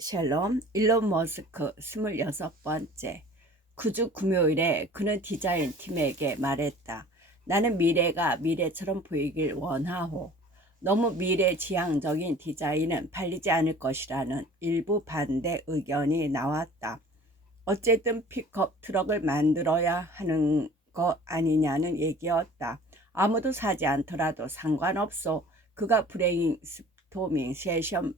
샬롬, 일론 머스크 26번째. 그 주 금요일에 그는 디자인 팀에게 말했다. 나는 미래가 미래처럼 보이길 원하오. 너무 미래지향적인 디자인은 팔리지 않을 것이라는 일부 반대 의견이 나왔다. 어쨌든 픽업 트럭을 만들어야 하는 거 아니냐는 얘기였다. 아무도 사지 않더라도 상관없어. 그가 브레인스토밍 세션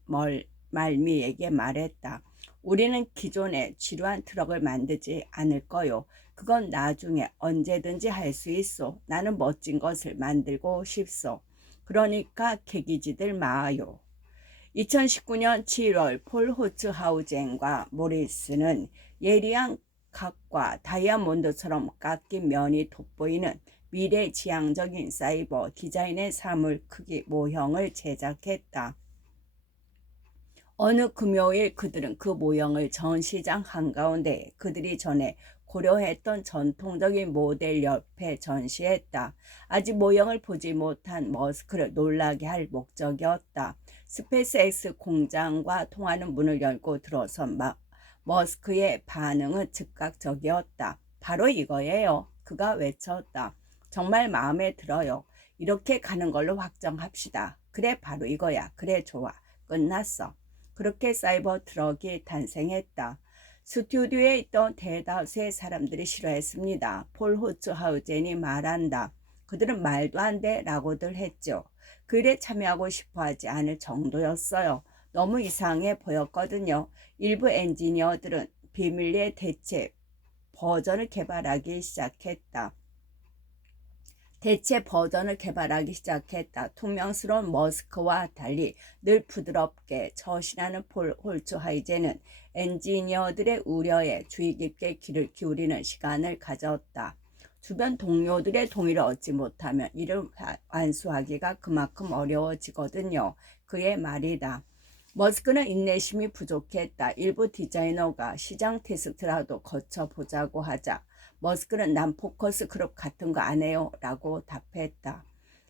말미에게 말했다. 우리는 기존의 지루한 트럭을 만들지 않을 거요. 그건 나중에 언제든지 할 수 있어. 나는 멋진 것을 만들고 싶소. 그러니까 계기지들 마요. 2019년 7월 폴 호츠하우젠과 모리스는 예리한 각과 다이아몬드처럼 깎인 면이 돋보이는 미래지향적인 사이버 디자인의 사물 크기 모형을 제작했다. 어느 금요일 그들은 그 모형을 전시장 한가운데 그들이 전에 고려했던 전통적인 모델 옆에 전시했다. 아직 모형을 보지 못한 머스크를 놀라게 할 목적이었다. 스페이스X 공장과 통하는 문을 열고 들어선 머스크의 반응은 즉각적이었다. 바로 이거예요. 그가 외쳤다. 정말 마음에 들어요. 이렇게 가는 걸로 확정합시다. 그래, 바로 이거야. 그래, 좋아. 끝났어. 그렇게 사이버 트럭이 탄생했다. 스튜디오에 있던 대다수의 사람들이 싫어했습니다. 폴 호츠하우젠이 말한다. 그들은 말도 안 돼 라고들 했죠. 그 일에 참여하고 싶어하지 않을 정도였어요. 너무 이상해 보였거든요. 일부 엔지니어들은 비밀리에 대체 버전을 개발하기 시작했다. 투명스러운 머스크와 달리 늘 부드럽게 처신하는 폴 홀츠하이젠은 엔지니어들의 우려에 주의 깊게 귀를 기울이는 시간을 가졌다. 주변 동료들의 동의를 얻지 못하면 이를 완수하기가 그만큼 어려워지거든요. 그의 말이다. 머스크는 인내심이 부족했다. 일부 디자이너가 시장 테스트라도 거쳐보자고 하자 머스크는 난 포커스 그룹 같은 거 안 해요 라고 답했다.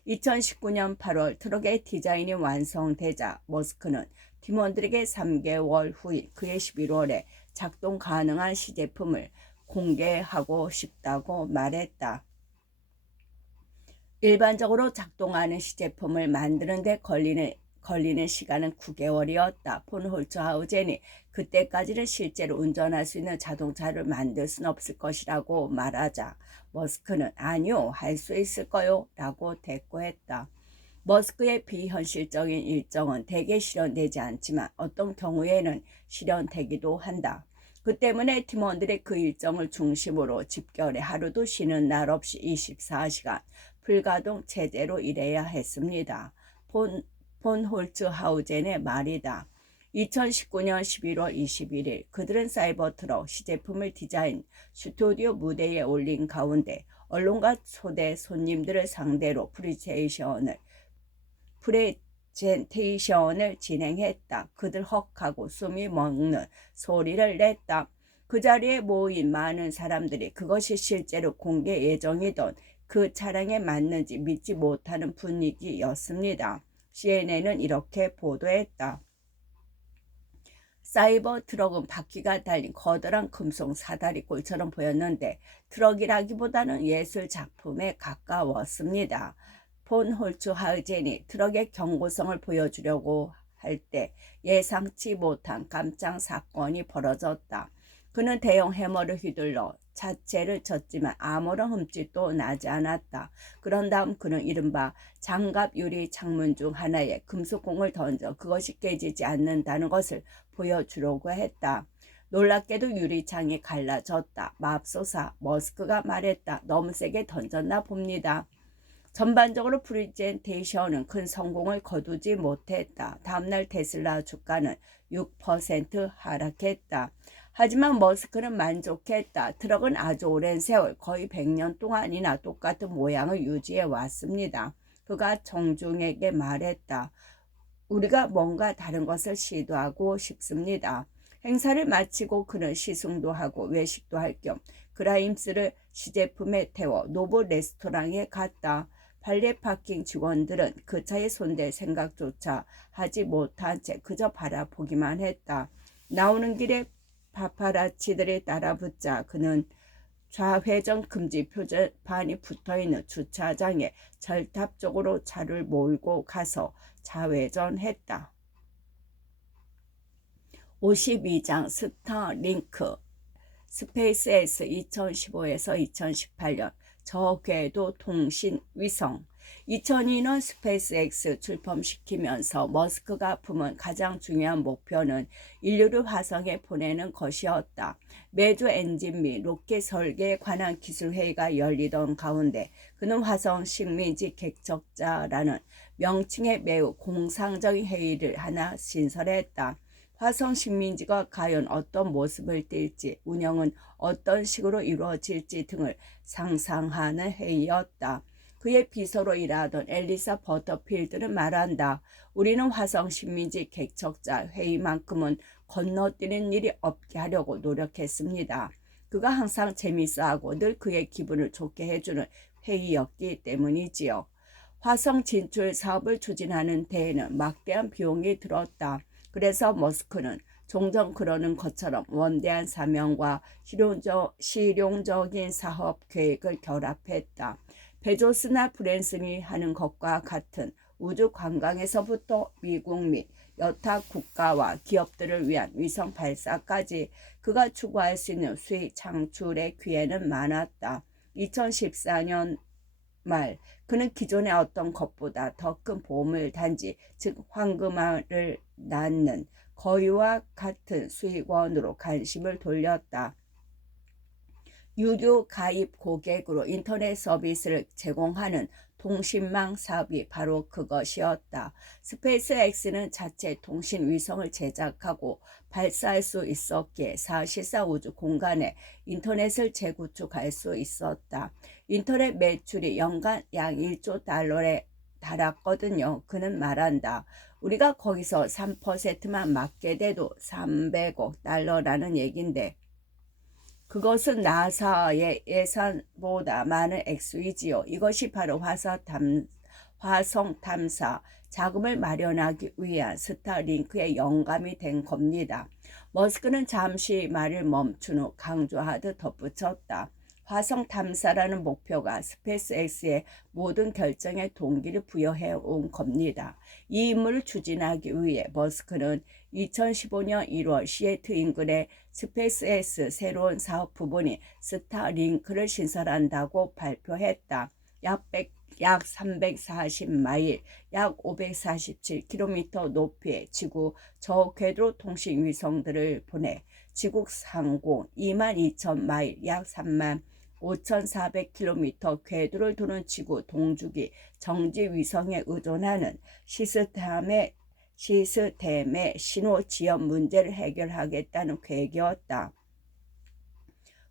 2019년 8월 트럭의 디자인이 완성되자 머스크는 팀원들에게 3개월 후인 그해 11월에 작동 가능한 시제품을 공개하고 싶다고 말했다. 일반적으로 작동하는 시제품을 만드는 데 걸리는 시간은 9개월이었다. 폰 홀츠하우젠이 그때까지는 실제로 운전할 수 있는 자동차를 만들 수는 없을 것이라고 말하자 머스크는 아니요, 할 수 있을 거요 라고 대꾸했다. 머스크의 비현실적인 일정은 대개 실현되지 않지만 어떤 경우에는 실현되기도 한다. 그 때문에 팀원들의 그 일정을 중심으로 집결해 하루도 쉬는 날 없이 24시간 불가동 체제로 일해야 했습니다. 폰 홀츠하우젠의 말이다. 2019년 11월 21일 그들은 사이버트럭 시제품을 디자인 스튜디오 무대에 올린 가운데 언론과 초대 손님들을 상대로 프레젠테이션을 진행했다. 그들 헉하고 숨이 먹는 소리를 냈다. 그 자리에 모인 많은 사람들이 그것이 실제로 공개 예정이던 그 차량에 맞는지 믿지 못하는 분위기였습니다. CNN은 이렇게 보도했다. 사이버 트럭은 바퀴가 달린 커다란 금속 사다리꼴처럼 보였는데 트럭이라기보다는 예술 작품에 가까웠습니다. 폰 홀츠하우젠이 트럭의 경고성을 보여주려고 할 때 예상치 못한 깜짝 사건이 벌어졌다. 그는 대형 해머를 휘둘러 차체를 쳤지만 아무런 흠집도 나지 않았다. 그런 다음 그는 이른바 장갑 유리 창문 중 하나에 금속공을 던져 그것이 깨지지 않는다는 것을 보여주려고 했다. 놀랍게도 유리창이 갈라졌다. 맙소사, 머스크가 말했다. 너무 세게 던졌나 봅니다. 전반적으로 프레젠테이션은 큰 성공을 거두지 못했다. 다음날 테슬라 주가는 6% 하락했다. 하지만 머스크는 만족했다. 트럭은 아주 오랜 세월, 거의 100년 동안이나 똑같은 모양을 유지해 왔습니다. 그가 청중에게 말했다. 우리가 뭔가 다른 것을 시도하고 싶습니다. 행사를 마치고 그는 시승도 하고 외식도 할 겸 그라임스를 시제품에 태워 노브 레스토랑에 갔다. 발레 파킹 직원들은 그 차에 손댈 생각조차 하지 못한 채 그저 바라보기만 했다. 나오는 길에 파파라치들이 따라붙자 그는 좌회전 금지 표지판이 붙어있는 주차장에 절탑 쪽으로 차를 몰고 가서 좌회전했다. 52장 스타링크 스페이스X 2015에서 2018년 저궤도 통신 위성 2002년 스페이스X 출범시키면서 머스크가 품은 가장 중요한 목표는 인류를 화성에 보내는 것이었다. 매주 엔진 및 로켓 설계에 관한 기술회의가 열리던 가운데 그는 화성 식민지 개척자라는 명칭의 매우 공상적인 회의를 하나 신설했다. 화성 식민지가 과연 어떤 모습을 띨지, 운영은 어떤 식으로 이루어질지 등을 상상하는 회의였다. 그의 비서로 일하던 엘리사 버터필드는 말한다. 우리는 화성 식민지 개척자 회의만큼은 건너뛰는 일이 없게 하려고 노력했습니다. 그가 항상 재밌어하고 늘 그의 기분을 좋게 해주는 회의였기 때문이지요. 화성 진출 사업을 추진하는 데에는 막대한 비용이 들었다. 그래서 머스크는 종종 그러는 것처럼 원대한 사명과 실용적인 사업 계획을 결합했다. 베조스나 브랜슨이 하는 것과 같은 우주 관광에서부터 미국 및 여타 국가와 기업들을 위한 위성 발사까지 그가 추구할 수 있는 수익 창출의 기회는 많았다. 2014년 말 그는 기존의 어떤 것보다 더 큰 보물 단지 즉 황금알을 낳는 거위와 같은 수익원으로 관심을 돌렸다. 유료 가입 고객으로 인터넷 서비스를 제공하는 통신망 사업이 바로 그것이었다. 스페이스X는 자체 통신 위성을 제작하고 발사할 수 있었기에 사실상 우주 공간에 인터넷을 재구축할 수 있었다. 인터넷 매출이 연간 약 1조 달러에 달았거든요. 그는 말한다. 우리가 거기서 3%만 맞게 돼도 300억 달러라는 얘긴데 그것은 나사의 예산보다 많은 액수이지요. 이것이 바로 화성 탐사 자금을 마련하기 위한 스타링크의 영감이 된 겁니다. 머스크는 잠시 말을 멈춘 후 강조하듯 덧붙였다. 화성 탐사라는 목표가 스페이스X의 모든 결정에 동기를 부여해 온 겁니다. 이 임무를 추진하기 위해 머스크는 2015년 1월 시애틀 인근의 스페이스X 새로운 사업 부분인 스타링크를 신설한다고 발표했다. 약 340마일, 약 547km 높이의 지구 저궤도 통신 위성들을 보내 지구 상공 22,000마일, 약 35,400km 궤도를 도는 지구 동주기 정지 위성에 의존하는 시스템의 신호 지연 문제를 해결하겠다는 계획이었다.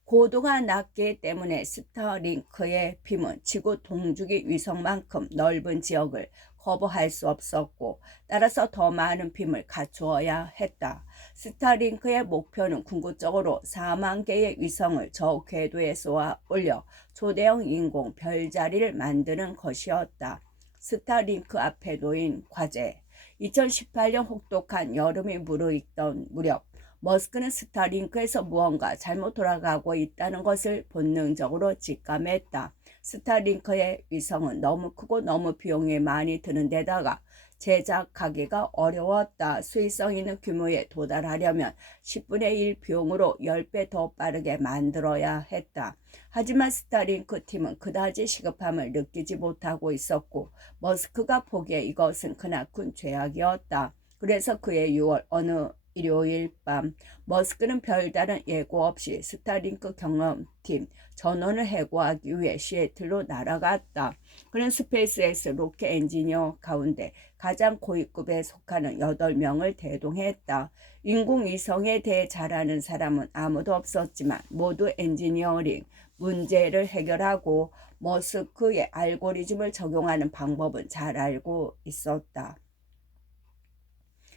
고도가 낮기 때문에 스타링크의 빔은 지구 동주기 위성만큼 넓은 지역을 커버할 수 없었고 따라서 더 많은 빔을 갖추어야 했다. 스타링크의 목표는 궁극적으로 4만 개의 위성을 저 궤도에 쏘아 올려 초대형 인공 별자리를 만드는 것이었다. 스타링크 앞에 놓인 과제 2018년 혹독한 여름이 무르익던 무렵 머스크는 스타링크에서 무언가 잘못 돌아가고 있다는 것을 본능적으로 직감했다. 스타링크의 위성은 너무 크고 너무 비용이 많이 드는 데다가 제작하기가 어려웠다. 수익성 있는 규모에 도달하려면 10분의 1 비용으로 10배 더 빠르게 만들어야 했다. 하지만 스타링크 팀은 그다지 시급함을 느끼지 못하고 있었고 머스크가 보기에 이것은 크나큰 죄악이었다. 그래서 그의 6월 어느 일요일 밤 머스크는 별다른 예고 없이 스타링크 경험팀 전원을 해고하기 위해 시애틀로 날아갔다. 그는 스페이스X 로켓 엔지니어 가운데 가장 고위급에 속하는 8명을 대동했다. 인공위성에 대해 잘 아는 사람은 아무도 없었지만 모두 엔지니어링 문제를 해결하고 머스크의 알고리즘을 적용하는 방법은 잘 알고 있었다.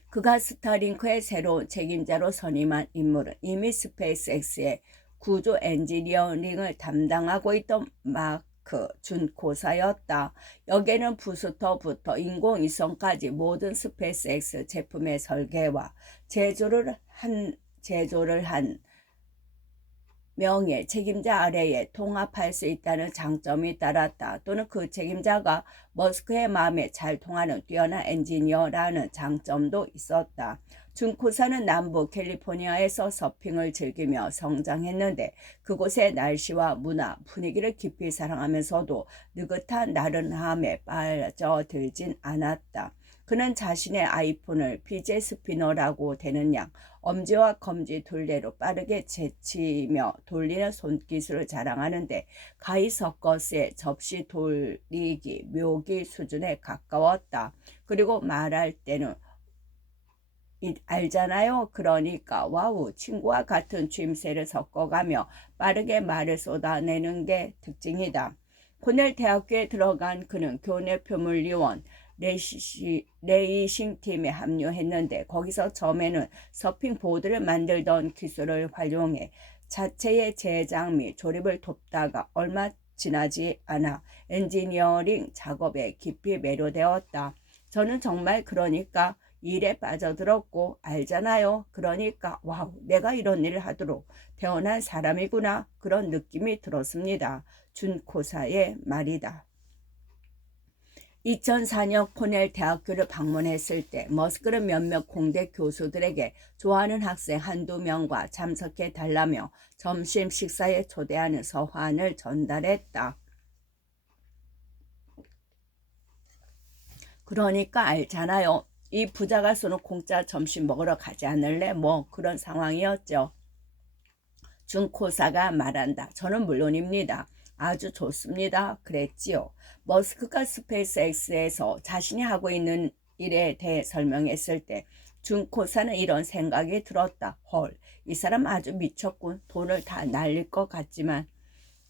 그가 스타링크의 새로운 책임자로 선임한 인물은 이미 스페이스X의 구조 엔지니어링을 담당하고 있던 마크 준코사였다. 여기에는 부스터부터 인공위성까지 모든 스페이스X 제품의 설계와 제조를 한 명예 책임자 아래에 통합할 수 있다는 장점이 따랐다. 또는 그 책임자가 머스크의 마음에 잘 통하는 뛰어난 엔지니어라는 장점도 있었다. 준코사는 남부 캘리포니아에서 서핑을 즐기며 성장했는데 그곳의 날씨와 문화, 분위기를 깊이 사랑하면서도 느긋한 나른함에 빠져들진 않았다. 그는 자신의 아이폰을 BJ 스피너라고 되는 양 엄지와 검지 둘레로 빠르게 제치며 돌리는 손기술을 자랑하는데 가히 서커스의 접시 돌리기 묘기 수준에 가까웠다. 그리고 말할 때는 알잖아요. 그러니까 와우 친구와 같은 추임새를 섞어가며 빠르게 말을 쏟아내는 게 특징이다. 코넬 대학교에 들어간 그는 교내 표물리원 레이싱 팀에 합류했는데 거기서 처음에는 서핑 보드를 만들던 기술을 활용해 자체의 제작 및 조립을 돕다가 얼마 지나지 않아 엔지니어링 작업에 깊이 매료되었다. 저는 정말 그러니까 일에 빠져들었고 알잖아요. 그러니까 와우 내가 이런 일을 하도록 태어난 사람이구나 그런 느낌이 들었습니다. 준코사의 말이다. 2004년 코넬 대학교를 방문했을 때 머스크는 몇몇 공대 교수들에게 좋아하는 학생 한두 명과 참석해 달라며 점심 식사에 초대하는 서한을 전달했다. 그러니까 알잖아요. 이 부자 가수는 공짜 점심 먹으러 가지 않을래? 뭐 그런 상황이었죠. 준코사가 말한다. 저는 물론입니다. 아주 좋습니다. 그랬지요. 머스크가 스페이스X에서 자신이 하고 있는 일에 대해 설명했을 때 준코사는 이런 생각이 들었다. 헐, 이 사람 아주 미쳤군. 돈을 다 날릴 것 같지만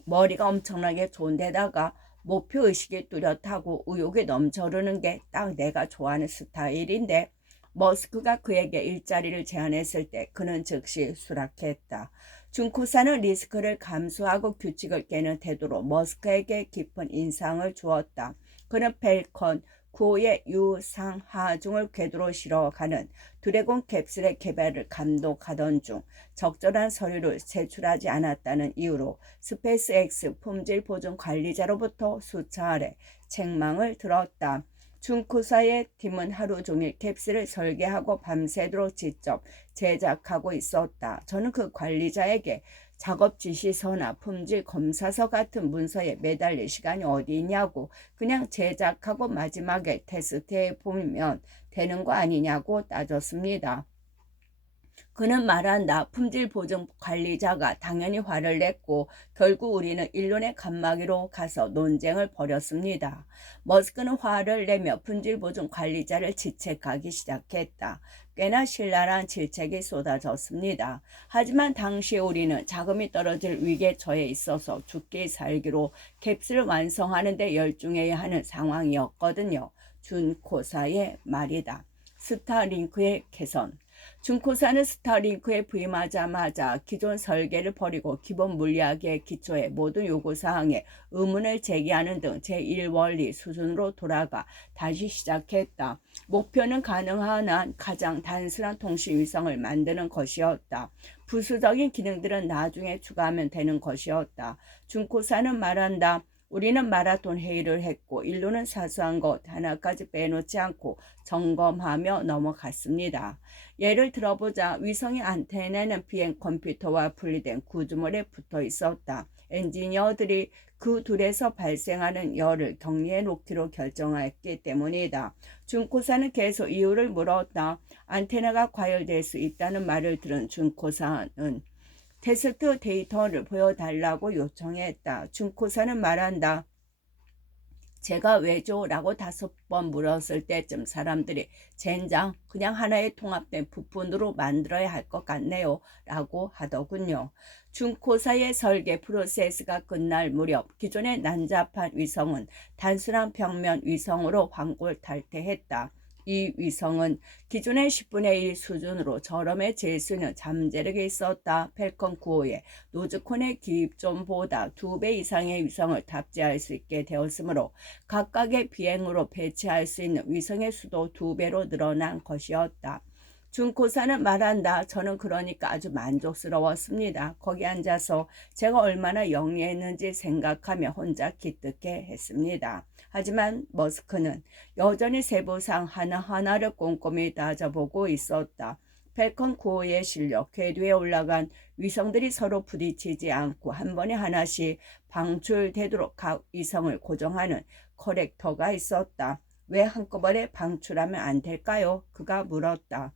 머리가 엄청나게 좋은데다가 목표의식이 뚜렷하고 의욕이 넘쳐흐르는 게 딱 내가 좋아하는 스타일인데 머스크가 그에게 일자리를 제안했을 때 그는 즉시 수락했다. 준코사는 리스크를 감수하고 규칙을 깨는 태도로 머스크에게 깊은 인상을 주었다. 그는 펠컨 9호의 유상하중을 궤도로 실어가는 드래곤 캡슐의 개발을 감독하던 중 적절한 서류를 제출하지 않았다는 이유로 스페이스X 품질 보증 관리자로부터 수차례 책망을 들었다. 준코사의 팀은 하루 종일 캡슐을 설계하고 밤새도록 직접 제작하고 있었다. 저는 그 관리자에게 작업 지시서나 품질 검사서 같은 문서에 매달릴 시간이 어디 있냐고 그냥 제작하고 마지막에 테스트해 보면 되는 거 아니냐고 따졌습니다. 그는 말한다. 품질 보증 관리자가 당연히 화를 냈고 결국 우리는 일론의 칸막이로 가서 논쟁을 벌였습니다. 머스크는 화를 내며 품질 보증 관리자를 질책하기 시작했다. 꽤나 신랄한 질책이 쏟아졌습니다. 하지만 당시 우리는 자금이 떨어질 위기에 처해 있어서 죽기 살기로 캡슐을 완성하는 데 열중해야 하는 상황이었거든요. 준코사의 말이다. 스타링크의 개선. 준코사는 스타링크에 부임하자마자 기존 설계를 버리고 기본 물리학의 기초의 모든 요구사항에 의문을 제기하는 등 제1원리 수준으로 돌아가 다시 시작했다. 목표는 가능한 한 가장 단순한 통신 위성을 만드는 것이었다. 부수적인 기능들은 나중에 추가하면 되는 것이었다. 준코사는 말한다. 우리는 마라톤 회의를 했고 인류는 사소한 것 하나까지 빼놓지 않고 점검하며 넘어갔습니다. 예를 들어보자. 위성의 안테나는 비행 컴퓨터와 분리된 구조물에 붙어 있었다. 엔지니어들이 그 둘에서 발생하는 열을 격리해 놓기로 결정했기 때문이다. 준코사는 계속 이유를 물었다. 안테나가 과열될 수 있다는 말을 들은 준코사는 테스트 데이터를 보여달라고 요청했다. 준코사는 말한다. 제가 왜죠? 라고 5번 물었을 때쯤 사람들이 젠장 그냥 하나의 통합된 부품으로 만들어야 할 것 같네요 라고 하더군요. 준코사의 설계 프로세스가 끝날 무렵 기존의 난잡한 위성은 단순한 평면 위성으로 환골탈태했다. 이 위성은 기존의 10분의 1 수준으로 저렴해질 수 있는 잠재력이 있었다. 펠컨 9호의 노즈콘의 기존보다 2배 이상의 위성을 탑재할 수 있게 되었으므로 각각의 비행으로 배치할 수 있는 위성의 수도 2배로 늘어난 것이었다. 준코사는 말한다. 저는 그러니까 아주 만족스러웠습니다. 거기 앉아서 제가 얼마나 영리했는지 생각하며 혼자 기특해 했습니다. 하지만 머스크는 여전히 세부상 하나하나를 꼼꼼히 따져보고 있었다. 펠컨 9호의 실력, 궤도에 올라간 위성들이 서로 부딪히지 않고 한 번에 하나씩 방출되도록 각 위성을 고정하는 커렉터가 있었다. 왜 한꺼번에 방출하면 안 될까요? 그가 물었다.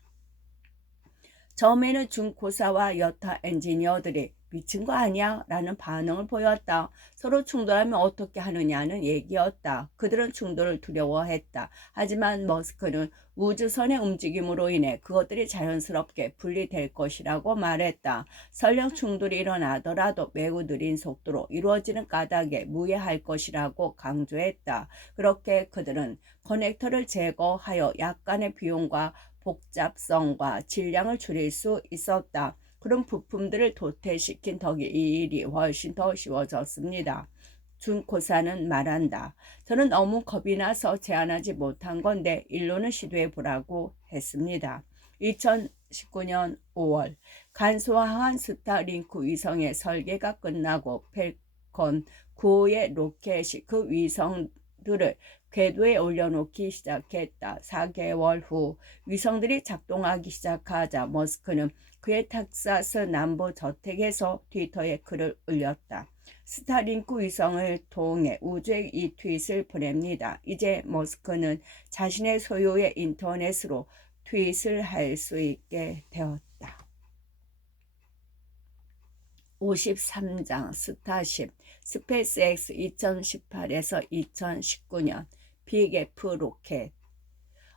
처음에는 준코사와 여타 엔지니어들이 미친 거 아니야? 라는 반응을 보였다. 서로 충돌하면 어떻게 하느냐는 얘기였다. 그들은 충돌을 두려워했다. 하지만 머스크는 우주선의 움직임으로 인해 그것들이 자연스럽게 분리될 것이라고 말했다. 설령 충돌이 일어나더라도 매우 느린 속도로 이루어지는 까닭에 무해할 것이라고 강조했다. 그렇게 그들은 커넥터를 제거하여 약간의 비용과 복잡성과 질량을 줄일 수 있었다. 그런 부품들을 도태시킨 덕에 이 일이 훨씬 더 쉬워졌습니다. 준코사는 말한다. 저는 너무 겁이 나서 제안하지 못한 건데 일로는 시도해 보라고 했습니다. 2019년 5월 간소화한 스타링크 위성의 설계가 끝나고 펠컨 9호의 로켓이 그 위성들을 궤도에 올려놓기 시작했다. 4개월 후 위성들이 작동하기 시작하자 머스크는 그의 텍사스 남부 저택에서 트위터에 글을 올렸다. 스타링크 위성을 통해 우주에 이 트윗을 보냅니다. 이제 머스크는 자신의 소유의 인터넷으로 트윗을 할 수 있게 되었다. 53장 스타쉽 스페이스X 2018에서 2019년 빅F 로켓.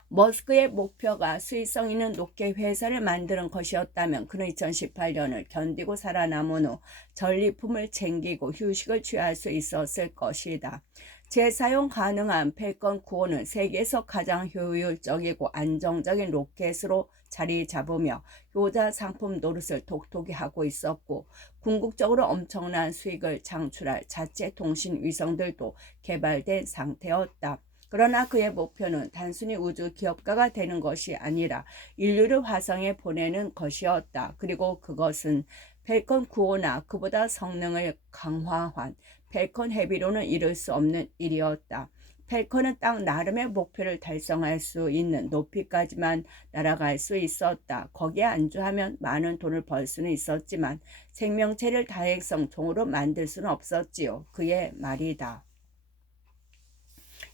머스크의 목표가 수익성 있는 로켓 회사를 만드는 것이었다면 그는 2018년을 견디고 살아남은 후 전리품을 챙기고 휴식을 취할 수 있었을 것이다. 재사용 가능한 펠컨 9호는 세계에서 가장 효율적이고 안정적인 로켓으로 자리 잡으며 효자 상품 노릇을 톡톡히 하고 있었고 궁극적으로 엄청난 수익을 창출할 자체 통신 위성들도 개발된 상태였다. 그러나 그의 목표는 단순히 우주 기업가가 되는 것이 아니라 인류를 화성에 보내는 것이었다. 그리고 그것은 펠컨 9호나 그보다 성능을 강화한 펠컨 헤비로는 이룰 수 없는 일이었다. 펠컨은 딱 나름의 목표를 달성할 수 있는 높이까지만 날아갈 수 있었다. 거기에 안주하면 많은 돈을 벌 수는 있었지만 생명체를 다행성 종으로 만들 수는 없었지요. 그의 말이다.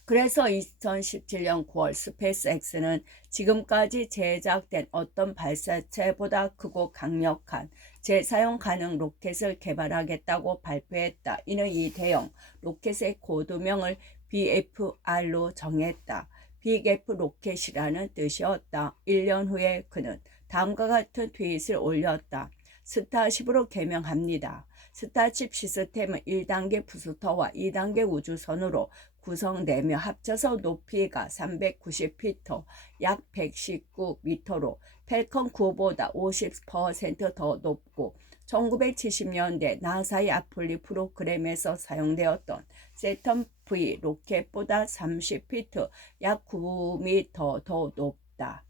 그래서 2017년 9월 스페이스X는 지금까지 제작된 어떤 발사체보다 크고 강력한 재사용 가능 로켓을 개발하겠다고 발표했다. 이는 이 대형 로켓의 코드명을 BFR로 정했다. 빅F 로켓이라는 뜻이었다. 1년 후에 그는 다음과 같은 트윗을 올렸다. 스타쉽으로 개명합니다. 스타쉽 시스템은 1단계 부스터와 2단계 우주선으로 구성되며 합쳐서 높이가 390피터, 약 119m로 펠컨 9보다 50% 더 높고 1970년대 나사의 아폴로 프로그램에서 사용되었던 세턴 V 로켓보다 30피트, 약 9m 더 높다.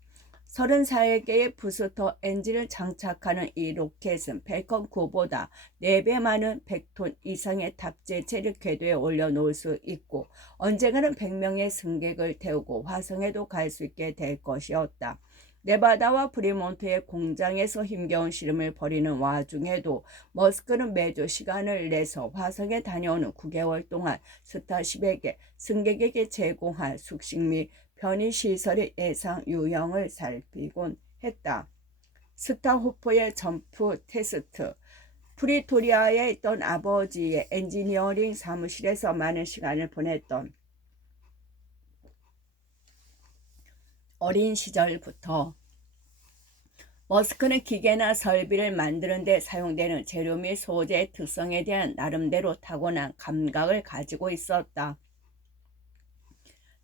34개의 부스터 엔진을 장착하는 이 로켓은 펠컨 9보다 4배 많은 100톤 이상의 탑재체를 궤도에 올려놓을 수 있고 언젠가는 100명의 승객을 태우고 화성에도 갈 수 있게 될 것이었다. 네바다와 프리몬트의 공장에서 힘겨운 실험을 벌이는 와중에도 머스크는 매주 시간을 내서 화성에 다녀오는 9개월 동안 스타쉽에게 승객에게 제공할 숙식 및 편의시설의 예상 유형을 살피곤 했다. 스타호퍼의 점프 테스트. 프리토리아에 있던 아버지의 엔지니어링 사무실에서 많은 시간을 보냈던 어린 시절부터 머스크는 기계나 설비를 만드는 데 사용되는 재료 및 소재의 특성에 대한 나름대로 타고난 감각을 가지고 있었다.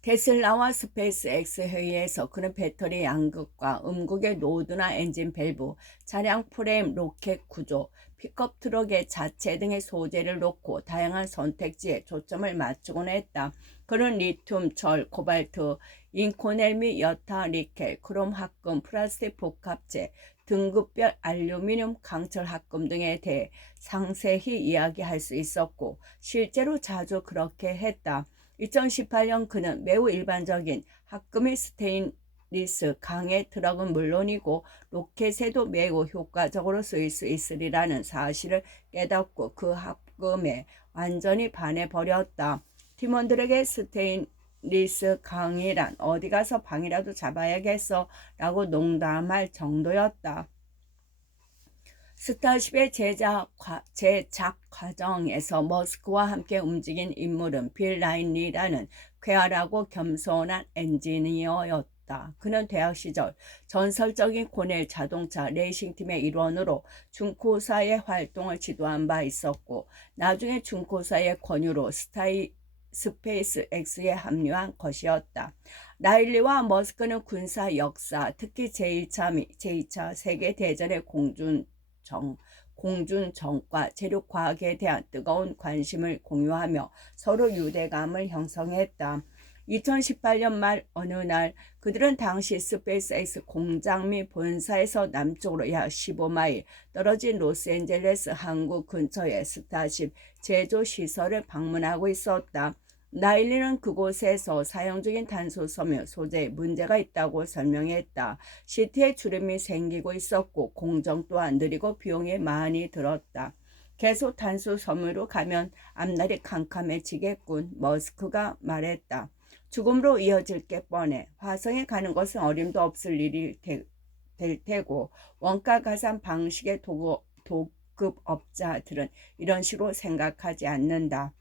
테슬라와 스페이스X 회의에서 그는 배터리 양극과 음극의 노드나 엔진 밸브, 차량 프레임, 로켓 구조, 픽업 트럭의 자체 등의 소재를 놓고 다양한 선택지에 초점을 맞추곤 했다. 그는 리튬, 절, 코발트, 인코넬 및 여타 니켈, 크롬 합금, 플라스틱 복합재, 등급별 알루미늄 강철 합금 등에 대해 상세히 이야기할 수 있었고 실제로 자주 그렇게 했다. 2018년 그는 매우 일반적인 합금의 스테인리스 강의 트럭은 물론이고 로켓에도 매우 효과적으로 쓰일 수 있으리라는 사실을 깨닫고 그 합금에 완전히 반해버렸다. 팀원들에게 스테인리스 강이란 어디 가서 방이라도 잡아야겠어 라고 농담할 정도였다. 스타쉽의 제작 과정에서 머스크와 함께 움직인 인물은 빌 라인리라는 쾌활하고 겸손한 엔지니어였다. 그는 대학 시절 전설적인 코넬 자동차 레이싱팀의 일원으로 중코사의 활동을 지도한 바 있었고 나중에 중코사의 권유로 스페이스 X에 합류한 것이었다. 라일리와 머스크는 군사 역사, 특히 제2차 세계대전의 공준정과 재력과학에 대한 뜨거운 관심을 공유하며 서로 유대감을 형성했다. 2018년 말 어느 날 그들은 당시 스페이스X 공장 및 본사에서 남쪽으로 약 15마일 떨어진 로스앤젤레스 항구 근처의 스타쉽 제조 시설을 방문하고 있었다. 라일리는 그곳에서 사용 중인 탄소 섬유 소재에 문제가 있다고 설명했다. 시트에 주름이 생기고 있었고 공정 또한 느리고 비용이 많이 들었다. 계속 탄소 섬유로 가면 앞날이 캄캄해지겠군. 머스크가 말했다. 죽음으로 이어질 게 뻔해. 화성에 가는 것은 어림도 없을 일이 될 테고 원가 가산 방식의 도급업자들은 이런 식으로 생각하지 않는다.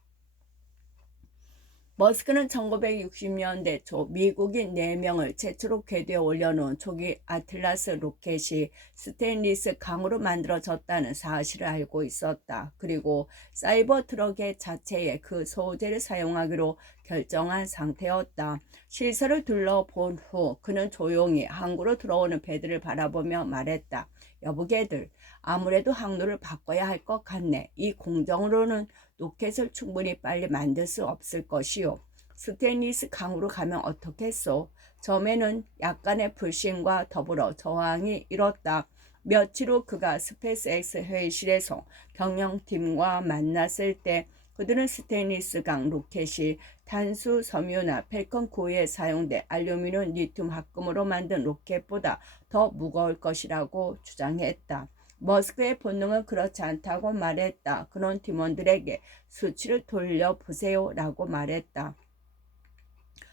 머스크는 1960년대 초 미국인 4명을 최초로 궤도에 올려놓은 초기 아틀라스 로켓이 스테인리스 강으로 만들어졌다는 사실을 알고 있었다. 그리고 사이버 트럭의 자체에 그 소재를 사용하기로 결정한 상태였다. 실사를 둘러본 후 그는 조용히 항구로 들어오는 배들을 바라보며 말했다. 여보게들, 아무래도 항로를 바꿔야 할 것 같네. 이 공정으로는 로켓을 충분히 빨리 만들 수 없을 것이요. 스테인리스 강으로 가면 어떻겠소? 처음에는 약간의 불신과 더불어 저항이 일었다. 며칠 후 그가 스페이스X 회의실에서 경영팀과 만났을 때 그들은 스테인리스 강 로켓이 탄수 섬유나 펠컨 9에 사용돼 알루미늄 리튬 합금으로 만든 로켓보다 더 무거울 것이라고 주장했다. 머스크의 본능은 그렇지 않다고 말했다. 그런 팀원들에게 수치를 돌려보세요 라고 말했다.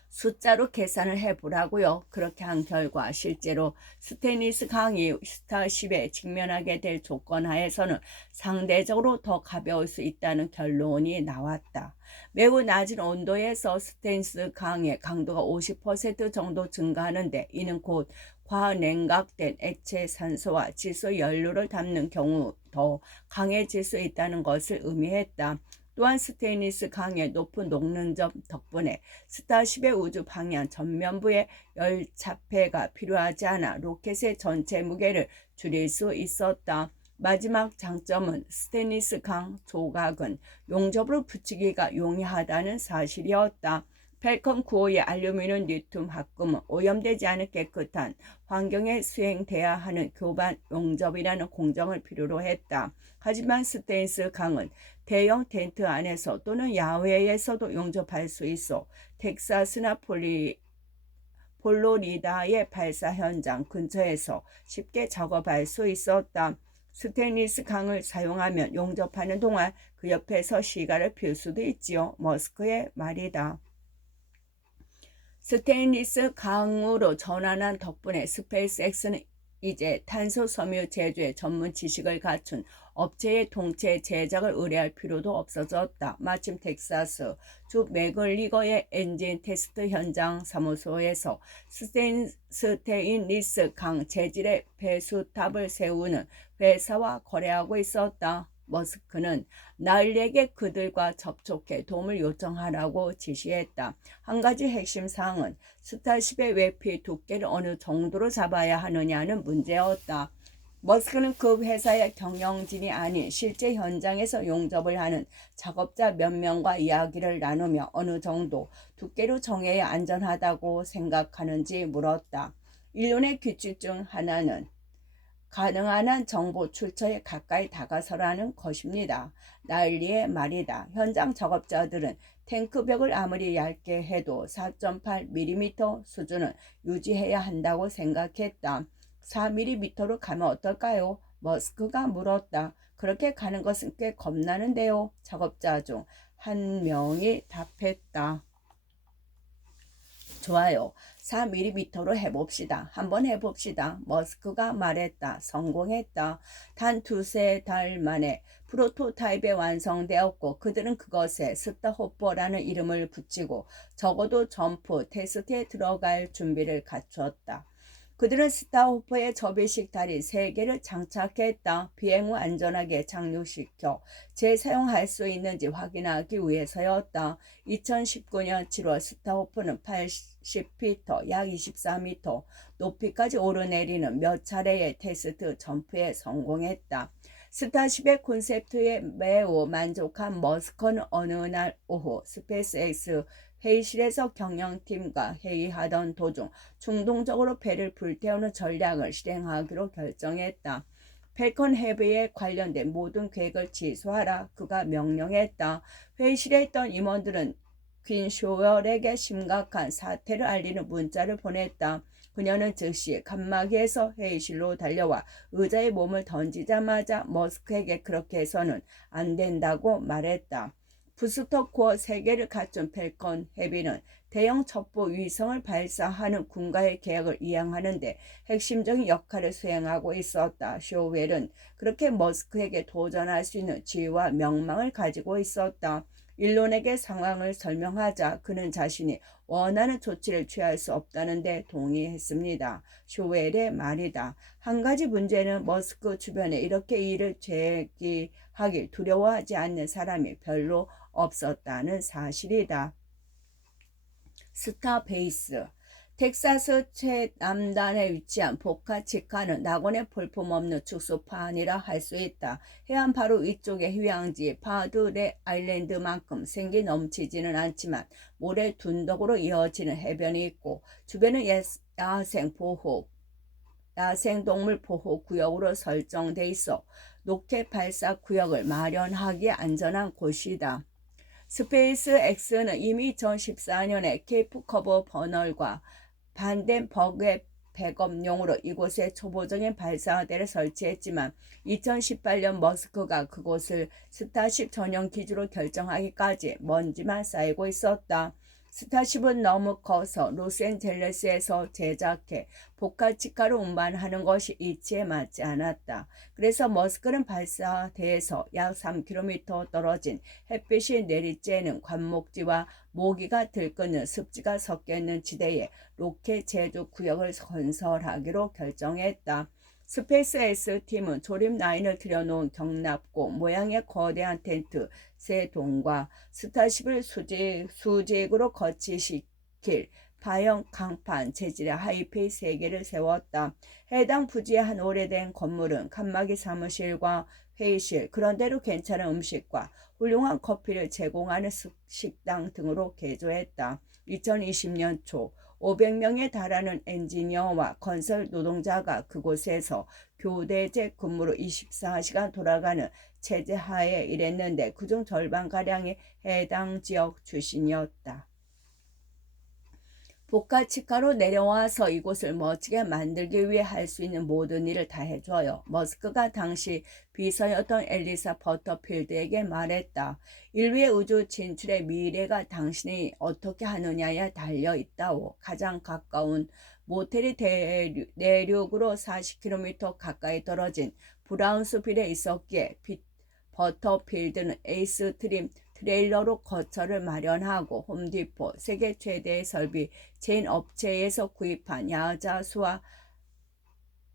숫자로 계산을 해보라고요. 그렇게 한 결과 실제로 스테인리스 강이 스타쉽에 직면하게 될 조건 하에서는 상대적으로 더 가벼울 수 있다는 결론이 나왔다. 매우 낮은 온도에서 스테인리스 강의 강도가 50% 정도 증가하는데 이는 곧 과냉각된 액체 산소와 질소 연료를 담는 경우 더 강해질 수 있다는 것을 의미했다. 또한 스테인리스 강의 높은 녹는점 덕분에 스타쉽의 우주 방향 전면부에 열차폐가 필요하지 않아 로켓의 전체 무게를 줄일 수 있었다. 마지막 장점은 스테인리스 강 조각은 용접으로 붙이기가 용이하다는 사실이었다. 펠컨 9호의 알루미늄 리튬 합금은 오염되지 않은 깨끗한 환경에 수행돼야 하는 교반 용접이라는 공정을 필요로 했다. 하지만 스테인리스 강은 대형 텐트 안에서 또는 야외에서도 용접할 수 있어 텍사스나 플로리다의 발사 현장 근처에서 쉽게 작업할 수 있었다. 스테인리스 강을 사용하면 용접하는 동안 그 옆에서 시가를 필 수도 있지요. 머스크의 말이다. 스테인리스 강으로 전환한 덕분에 스페이스X는 이제 탄소 섬유 제조의 전문 지식을 갖춘 업체의 동체 제작을 의뢰할 필요도 없어졌다. 마침 텍사스 주 맥글리거의 엔진 테스트 현장 사무소에서 스테인리스 강 재질의 배수탑을 세우는 회사와 거래하고 있었다. 머스크는 나일리에게 그들과 접촉해 도움을 요청하라고 지시했다. 한 가지 핵심 사항은 스타쉽의 외피 두께를 어느 정도로 잡아야 하느냐는 문제였다. 머스크는 그 회사의 경영진이 아닌 실제 현장에서 용접을 하는 작업자 몇 명과 이야기를 나누며 어느 정도 두께로 정해야 안전하다고 생각하는지 물었다. 일련의 규칙 중 하나는 가능한 한 정보 출처에 가까이 다가서라는 것입니다. 나일리의 말이다. 현장 작업자들은 탱크벽을 아무리 얇게 해도 4.8mm 수준을 유지해야 한다고 생각했다. 4mm로 가면 어떨까요? 머스크가 물었다. 그렇게 가는 것은 꽤 겁나는데요. 작업자 중 한 명이 답했다. 좋아요. 4mm로 해봅시다. 한번 해봅시다. 머스크가 말했다. 성공했다. 단 두세 달 만에 프로토타입이 완성되었고 그들은 그것에 스타호퍼라는 이름을 붙이고 적어도 점프 테스트에 들어갈 준비를 갖추었다. 그들은 스타호퍼의 접이식 다리 3개를 장착했다. 비행 후 안전하게 착륙시켜 재사용할 수 있는지 확인하기 위해서였다. 2019년 7월 스타호퍼는 80피터, 약 24m 높이까지 오르내리는 몇 차례의 테스트 점프에 성공했다. 스타쉽의 콘셉트에 매우 만족한 머스크는 어느 날 오후 스페이스X 회의실에서 경영팀과 회의하던 도중 충동적으로 배를 불태우는 전략을 실행하기로 결정했다. 펠컨 헤비에 관련된 모든 계획을 취소하라. 그가 명령했다. 회의실에 있던 임원들은 퀸 쇼웰에게 심각한 사태를 알리는 문자를 보냈다. 그녀는 즉시 칸막이에서 회의실로 달려와 의자에 몸을 던지자마자 머스크에게 그렇게 해서는 안 된다고 말했다. 부스터 코어 3개를 갖춘 펠컨 헤비는 대형 첩보 위성을 발사하는 군가의 계획을 이행하는 데 핵심적인 역할을 수행하고 있었다. 쇼웰은 그렇게 머스크에게 도전할 수 있는 지위와 명망을 가지고 있었다. 일론에게 상황을 설명하자 그는 자신이 원하는 조치를 취할 수 없다는 데 동의했습니다. 쇼웰의 말이다. 한 가지 문제는 머스크 주변에 이렇게 일을 제기하기 두려워하지 않는 사람이 별로 없었다는 사실이다. 스타베이스 텍사스 최남단에 위치한 보카치카는 낙원의 볼품없는 축소판이라 할 수 있다. 해안 바로 위쪽의 휴양지 파드레 아일랜드만큼 생기 넘치지는 않지만 모래 둔덕으로 이어지는 해변이 있고 주변은 야생동물 보호 구역으로 설정돼 있어 로켓 발사 구역을 마련하기에 안전한 곳이다. 스페이스X는 이미 2014년에 케이프 커버 버널과 반덴버그의 백업용으로 이곳에 초보적인 발사대를 설치했지만 2018년 머스크가 그곳을 스타쉽 전용 기지로 결정하기까지 먼지만 쌓이고 있었다. 스타쉽은 너무 커서 로스앤젤레스에서 제작해 보카치카로 운반하는 것이 이치에 맞지 않았다. 그래서 머스크는 발사대에서 약 3km 떨어진 햇빛이 내리쬐는 관목지와 모기가 들끓는 습지가 섞여있는 지대에 로켓 제조 구역을 건설하기로 결정했다. 스페이스X 팀은 조립 라인을 들여놓은 경납고 모양의 거대한 텐트 3동과 스타쉽을 수직으로 거치시킬 파형 강판 재질의 하이페이 3개를 세웠다. 해당 부지의 한 오래된 건물은 칸막이 사무실과 회의실, 그런대로 괜찮은 음식과 훌륭한 커피를 제공하는 식당 등으로 개조했다. 2020년 초 500명에 달하는 엔지니어와 건설 노동자가 그곳에서 교대제 근무로 24시간 돌아가는 체제 하에 일했는데 그중 절반가량이 해당 지역 출신이었다. 보카치카로 내려와서 이곳을 멋지게 만들기 위해 할 수 있는 모든 일을 다 해줘요. 머스크가 당시 비서였던 엘리사 버터필드에게 말했다. 인류의 우주 진출의 미래가 당신이 어떻게 하느냐에 달려 있다고. 가장 가까운 모텔이 내륙으로 40km 가까이 떨어진 브라운스빌에 있었기에 버터필드는 에이스 트림 트레일러로 거처를 마련하고 홈디포, 세계 최대의 설비 체인 업체에서 구입한 야자수와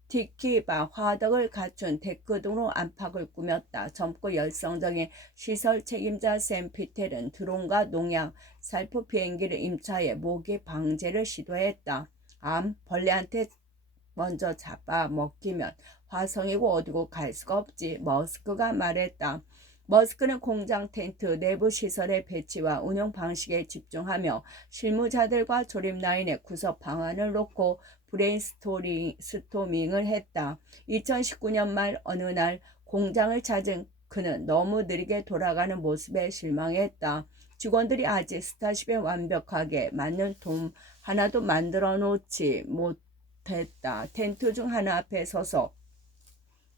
티키바 화덕을 갖춘 데크 등으로 안팎을 꾸몄다. 젊고 열성적인 시설 책임자 샘 피텔은 드론과 농약, 살포 비행기를 임차해 모기 방제를 시도했다. 벌레한테 먼저 잡아 먹히면 화성이고 어디고 갈 수가 없지. 머스크가 말했다. 머스크는 공장 텐트 내부 시설의 배치와 운영 방식에 집중하며 실무자들과 조립 라인의 구성 방안을 놓고 브레인스토밍을 했다. 2019년 말 어느 날 공장을 찾은 그는 너무 느리게 돌아가는 모습에 실망했다. 직원들이 아직 스타쉽에 완벽하게 맞는 돔 하나도 만들어 놓지 못했다. 텐트 중 하나 앞에 서서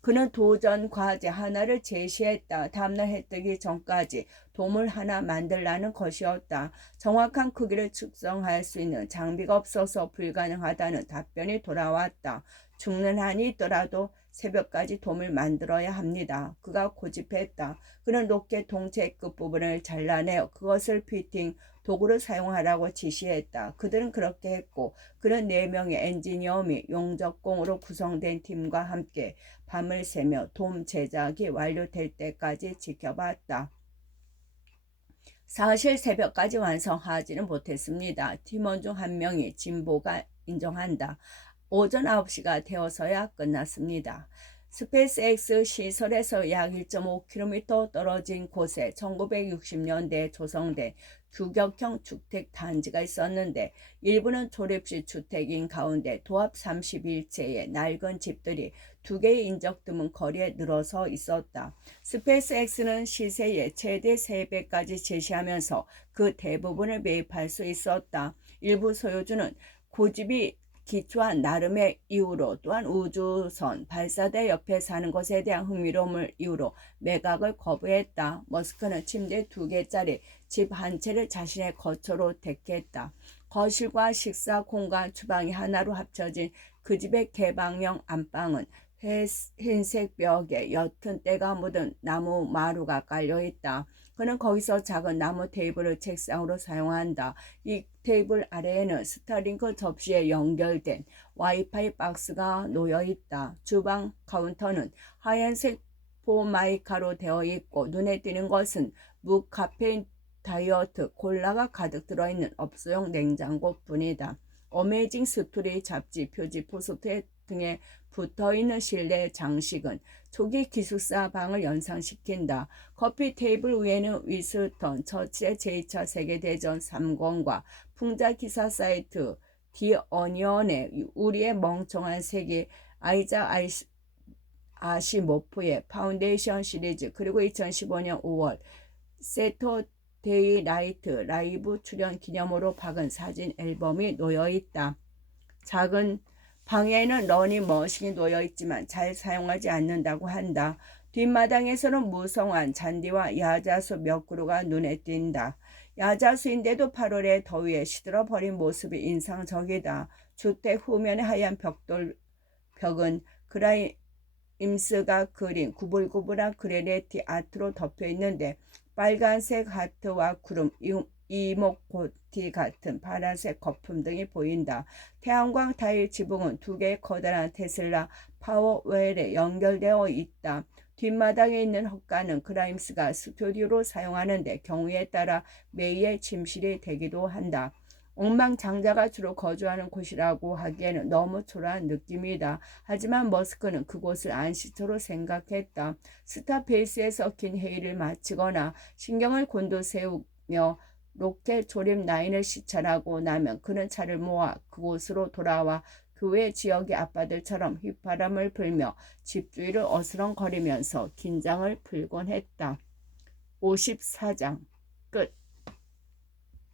그는 도전 과제 하나를 제시했다. 다음날 해 뜨기 전까지 돔을 하나 만들라는 것이었다. 정확한 크기를 측정할 수 있는 장비가 없어서 불가능하다는 답변이 돌아왔다. 죽는 한이 있더라도 새벽까지 돔을 만들어야 합니다. 그가 고집했다. 그는 높게 동체 끝부분을 잘라내어 그것을 피팅 도구를 사용하라고 지시했다. 그들은 그렇게 했고 그는 4명의 엔지니어 및 용접공으로 구성된 팀과 함께 밤을 새며 돔 제작이 완료될 때까지 지켜봤다. 사실 새벽까지 완성하지는 못했습니다. 팀원 중 한 명이 진보가 인정한다. 오전 9시가 되어서야 끝났습니다. 스페이스X 시설에서 약 1.5km 떨어진 곳에 1960년대에 조성된 규격형 주택 단지가 있었는데 일부는 조립식 주택인 가운데 도합 31채의 낡은 집들이 2개의 인적 드문 거리에 늘어서 있었다. 스페이스X는 시세의 최대 3배까지 제시하면서 그 대부분을 매입할 수 있었다. 일부 소유주는 고집이 기초한 나름의 이유로 또한 우주선 발사대 옆에 사는 것에 대한 흥미로움을 이유로 매각을 거부했다. 머스크는 침대 2개짜리 집 한 채를 자신의 거처로 택했다. 거실과 식사 공간, 주방이 하나로 합쳐진 그 집의 개방형 안방은 흰색 벽에 옅은 때가 묻은 나무 마루가 깔려있다. 그는 거기서 작은 나무 테이블을 책상으로 사용한다. 이 테이블 아래에는 스타링크 접시에 연결된 와이파이 박스가 놓여있다. 주방 카운터는 하얀색 포마이카로 되어 있고 눈에 띄는 것은 무카페인 다이어트 콜라가 가득 들어있는 업소용 냉장고뿐이다. 어메이징 스토리 잡지, 표지, 포스터 등에 붙어있는 실내 장식은 초기 기숙사 방을 연상시킨다. 커피 테이블 위에는 위스턴 처치의 제2차 세계대전 3권과 풍자 기사 사이트 디 어니언의 우리의 멍청한 세계 아이작 아시모프의 파운데이션 시리즈 그리고 2015년 5월 세터데이 나이트 라이브 출연 기념으로 박은 사진 앨범이 놓여있다. 작은 방에는 러닝머신이 놓여있지만 잘 사용하지 않는다고 한다. 뒷마당에서는 무성한 잔디와 야자수 몇 그루가 눈에 띈다. 야자수인데도 8월의 더위에 시들어버린 모습이 인상적이다. 주택 후면의 하얀 벽은 그라임스가 그린 구불구불한 그래네티 아트로 덮여있는데 빨간색 하트와 구름, 이목고티 같은 파란색 거품 등이 보인다. 태양광 타일 지붕은 2개의 커다란 테슬라 파워웰에 연결되어 있다. 뒷마당에 있는 헛간은 그라임스가 스튜디오로 사용하는데 경우에 따라 매일 침실이 되기도 한다. 엉망장자가 주로 거주하는 곳이라고 하기에는 너무 초라한 느낌이다. 하지만 머스크는 그곳을 안식처로 생각했다. 스타베이스에서 긴 회의를 마치거나 신경을 곤두세우며 로켓 조립 라인을 시찰하고 나면 그는 차를 모아 그곳으로 돌아와 교회 지역의 아빠들처럼 휘파람을 불며 집주위를 어스렁거리면서 긴장을 풀곤 했다. 54장 끝.